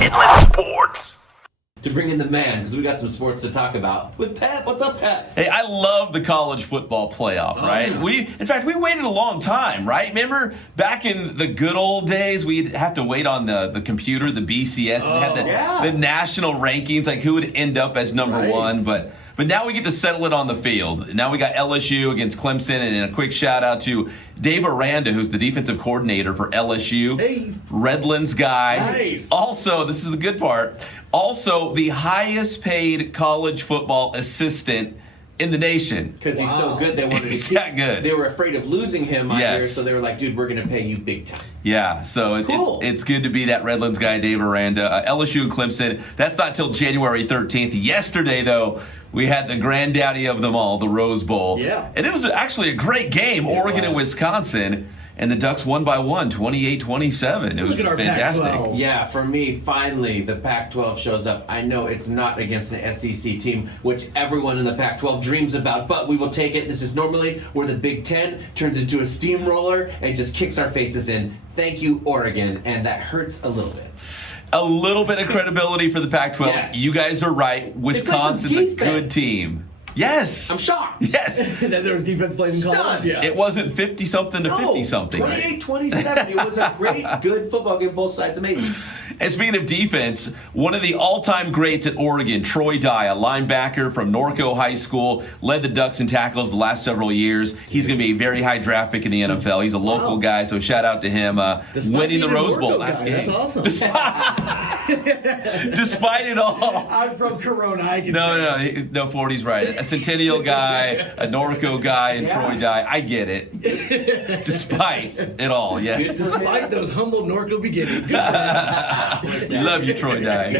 Inland Sports. To bring in the man, because we got some sports to talk about with Pep. What's up, Pep? Hey, I love the college football playoff, right? Yeah. In fact, we waited a long time, right? Remember back in the good old days, we'd have to wait on the computer, the BCS, and have the national rankings, like who would end up as number one. But now we get to settle it on the field. Now we got LSU against Clemson, and a quick shout out to Dave Aranda, who's the defensive coordinator for LSU. Hey. Redlands guy. Nice. Also, this is the good part, also the highest paid college football assistant in the nation. Because he's so good, they wanted to He's keep. that good. They were afraid of losing him, I hear, Yes. so they were like, dude, we're going to pay you big time. Yeah, so Cool. it's good to be that Redlands guy, Dave Aranda. LSU and Clemson, that's not till January 13th. Yesterday, though, we had the granddaddy of them all, the Rose Bowl. Yeah. And it was actually a great game, Oregon and Wisconsin. And the Ducks won by 28-27. It was at our fantastic. Pac-12. Yeah, for me, finally, the Pac-12 shows up. I know it's not against an SEC team, which everyone in the Pac-12 dreams about, but we will take it. This is normally where the Big Ten turns into a steamroller and just kicks our faces in. Thank you, Oregon, and that hurts a little bit. A little bit of credibility for the Pac-12. Yes. You guys are right. Wisconsin's a good defense. team. Yes. I'm shocked. Yes. that there was defense played in college. Stunned. Yeah. It wasn't 50-something to 50-something. 28-27. It was a great, good football game. Both sides amazing. And speaking of defense, one of the all-time greats at Oregon, Troy Dye, a linebacker from Norco High School, led the Ducks in tackles the last several years. He's going to be a very high draft pick in the NFL. He's a local guy, so shout out to him winning the being a Rose Bowl Norco last guy, game. That's awesome. Despite it all. I'm from Corona. I can No, say no, 40's right. A Centennial guy, a Norco guy, and Troy Dye. I get it. Despite it all, yeah. Despite those humble Norco beginnings. Good for them. Love you, Troy Dye.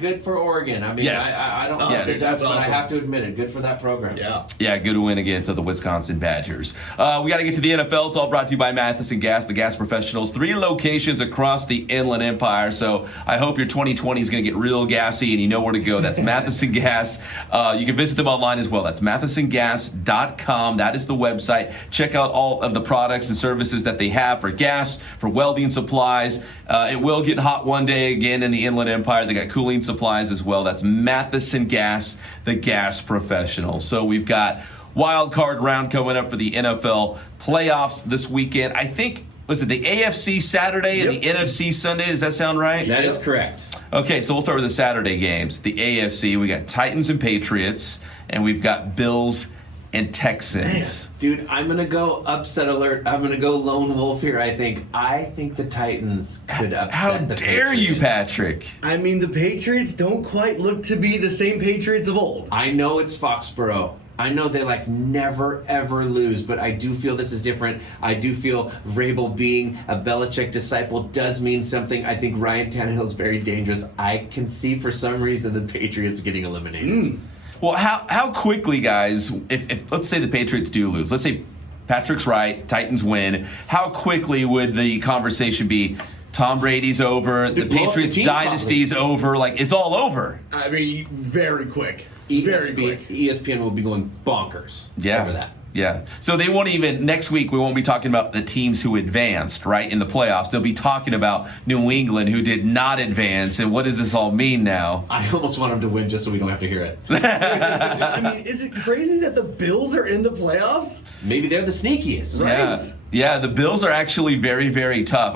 Good for Oregon. I mean, Yes. I don't Yes. think that's, but I Awesome. have to admit it. Good for that program. Yeah. Yeah, good win against the Wisconsin Badgers. We got to get to the NFL. It's all brought to you by Matheson Gas, the gas professionals. 3 locations across the Inland Empire. So I hope your 2020 is going to get real gassy and you know where to go. That's Matheson Gas. You can visit them online as well. That's mathesongas.com. That is the website. Check out all of the products and services that they have for gas, for welding supplies. It will get hot one day again in the Inland Empire. They got cooling supplies as well. That's Matheson Gas, the gas professional. So we've got wild card round coming up for the NFL playoffs this weekend. I think, was it the AFC Saturday and the NFC Sunday? Does that sound right? That is correct. Okay, so we'll start with the Saturday games. The AFC, we got Titans and Patriots, and we've got Bills and Texans. Dude, I'm going to go upset alert. I'm going to go lone wolf here, I think. I think the Titans could upset How the dare you, Patriots. Patrick? I mean, the Patriots don't quite look to be the same Patriots of old. I know it's Foxborough. I know they never ever lose, but I do feel this is different. I do feel Vrabel being a Belichick disciple does mean something. I think Ryan Tannehill is very dangerous. I can see for some reason the Patriots getting eliminated. Well, how quickly, guys, if let's say the Patriots do lose, let's say Patrick's right, Titans win, how quickly would the conversation be, Tom Brady's over, the Blow up the Patriots team, dynasty's over, like it's all over? I mean, very quick. Very quick. ESPN will be going bonkers over that. Yeah. So they won't even, next week, we won't be talking about the teams who advanced, right, in the playoffs. They'll be talking about New England, who did not advance, and what does this all mean now? I almost want them to win just so we don't have to hear it. I mean, is it crazy that the Bills are in the playoffs? Maybe they're the sneakiest. Right. Yeah. Yeah, the Bills are actually very, very tough.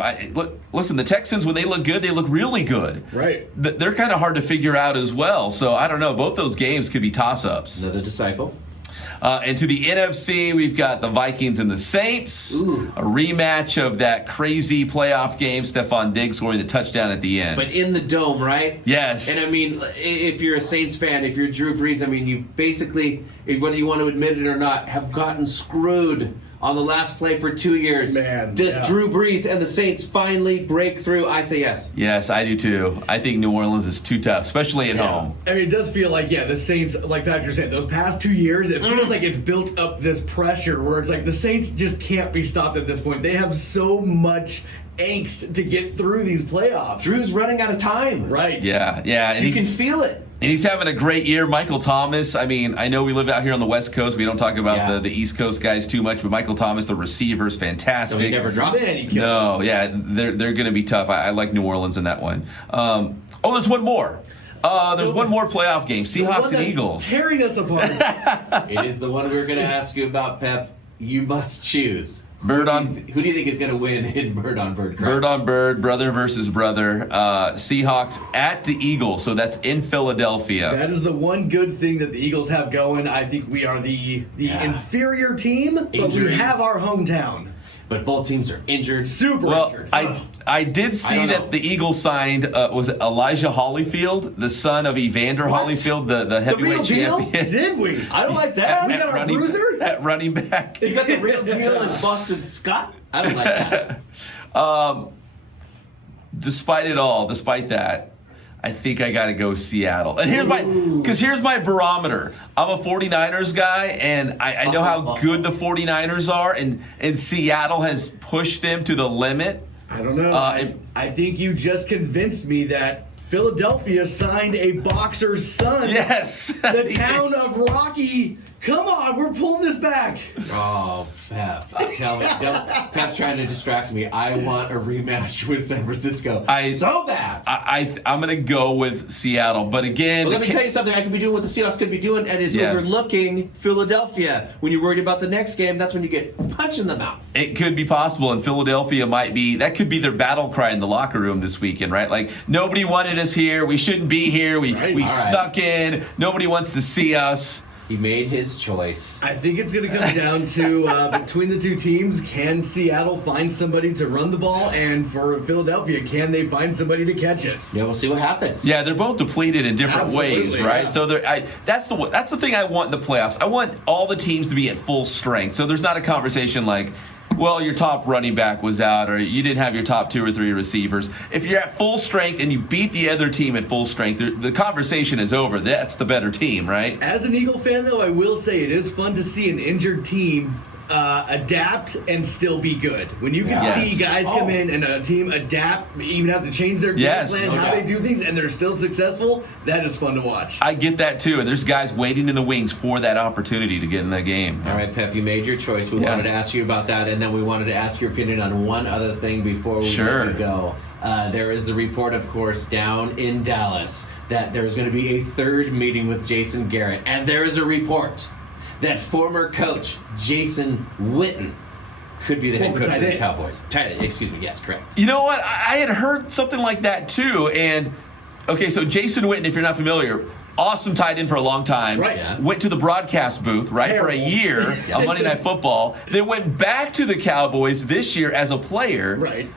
Listen, the Texans, when they look good, they look really good. Right. They're kind of hard to figure out as well. So I don't know. Both those games could be toss-ups. Another disciple. And to the NFC, we've got the Vikings and the Saints. Ooh. A rematch of that crazy playoff game. Stephon Diggs scoring the touchdown at the end. But in the dome, right? Yes. And I mean, if you're a Saints fan, if you're Drew Brees, I mean, you basically, whether you want to admit it or not, have gotten screwed on the last play for 2 years. Man, Does yeah. Drew Brees and the Saints finally break through? I say yes. Yes, I do too. I think New Orleans is too tough, especially at home. I mean, it does feel like, the Saints, like Patrick said, those past 2 years, it feels like it's built up this pressure where it's like the Saints just can't be stopped at this point. They have so much angst to get through these playoffs. Drew's running out of time. Right. Yeah, and You can feel it. And he's having a great year. Michael Thomas, I mean, I know we live out here on the West Coast. We don't talk about the East Coast guys too much, but Michael Thomas, the receiver, is fantastic. So he never drops. No, yeah, they're going to be tough. I like New Orleans in that one. There's one more. There's one more playoff game. Seahawks and Eagles. Tearing us apart. It is the one we were going to ask you about, Pep. You must choose. Bird on. Who do you think is going to win in bird on bird? Bird on bird, brother versus brother. Seahawks at the Eagles, so that's in Philadelphia. That is the one good thing that the Eagles have going. I think we are the inferior team, but we Injuries. have our hometown. But both teams are injured. Super Well, injured. I did see don't know. that the Eagles signed was it Elijah Holyfield, the son of Evander Holyfield, the the heavyweight real deal? champion. Did we? I don't like that. We got our running, bruiser? at running back. You got the real deal in Boston Scott? I don't like that. Despite that, I think I got to go Seattle. And here's my barometer. I'm a 49ers guy, and I know how good the 49ers are, and Seattle has pushed them to the limit. I don't know. I think you just convinced me that Philadelphia signed a boxer's son. Yes. The town of Rocky. Come on, we're pulling this back. Oh, Pep. Tell me. Pep's trying to distract me. I want a rematch with San Francisco. So bad. I'm going to go with Seattle. But again, Well, let me tell you something I could be doing what the Seahawks could be doing, and is Yes. overlooking Philadelphia. When you're worried about the next game, that's when you get punched in the mouth. it could be possible, and Philadelphia that could be their battle cry in the locker room this weekend, right? Like, nobody wanted us here. We shouldn't be here. We All right. snuck in. Nobody wants to see us. He made his choice. I think it's going to come down to between the two teams, can Seattle find somebody to run the ball? And for Philadelphia, can they find somebody to catch it? Yeah, we'll see what happens. Yeah, they're both depleted in different ways, Absolutely, right? yeah. So that's the thing I want in the playoffs. I want all the teams to be at full strength. So there's not a conversation like, well, your top running back was out, or you didn't have your top 2 or 3 receivers. If you're at full strength and you beat the other team at full strength, the conversation is over. That's the better team, right? As an Eagle fan, though, I will say it is fun to see an injured team adapt and still be good. When you can Yes. see guys come in and a team adapt, even have to change their game Yes. plan, how Okay. they do things, and they're still successful, that is fun to watch. I get that too, and there's guys waiting in the wings for that opportunity to get in that game. All right, Pep, you made your choice. We wanted to ask you about that, and then we wanted to ask your opinion on one other thing before we let you go. There is the report, of course, down in Dallas that there's going to be a third meeting with Jason Garrett, and there is a report that former coach Jason Witten could be the head Former coach of tight the end. Cowboys. Tight end, excuse me, yes, correct. You know what? I had heard something like that too. And okay, so Jason Witten, if you're not familiar, awesome tight end for a long time. Right. Yeah. Went to the broadcast booth, right, for a Terrible. year on Monday Night Football. Then went back to the Cowboys this year as a player. Right.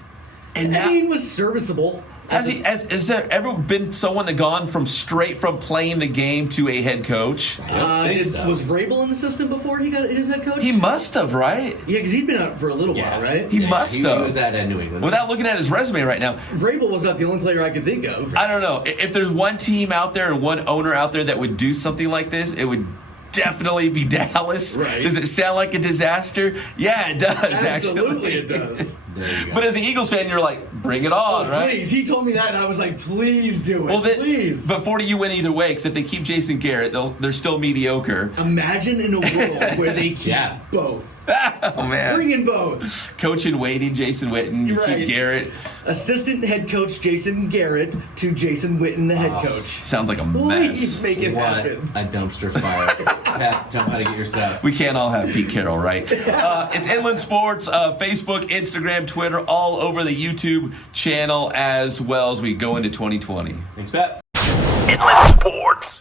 And I now, mean, was serviceable. has there ever been someone that gone straight from playing the game to a head coach? I don't think so. Was Vrabel an assistant before he got his head coach? He must have, right? Yeah, because he'd been out for a little while, right? He must He have. was at New England. Without looking at his resume right now, Vrabel was not the only player I could think of. I don't know. If there's one team out there and one owner out there that would do something like this, it would definitely be Dallas. Right. Does it sound like a disaster? Yeah, it does, Absolutely, actually. it does. There you go. But as an Eagles fan, you're like, bring it on, Oh, right? please. He told me that, and I was like, please do it. Well, then, please. but 40 you win either way, because if they keep Jason Garrett, they're still mediocre. Imagine in a world where they keep Yeah. both. Oh, man. Bring in both. Coach and waiting, Jason Witten, you Right. keep Garrett. Assistant head coach Jason Garrett to Jason Witten, the head coach. Sounds like a Please mess. make it What happen. a dumpster fire. Pat, tell me how to get your stuff. We can't all have Pete Carroll, right? It's Inland Sports, Facebook, Instagram, Twitter, all over the YouTube channel as well as we go into 2020. Thanks, Pat. Inland Sports.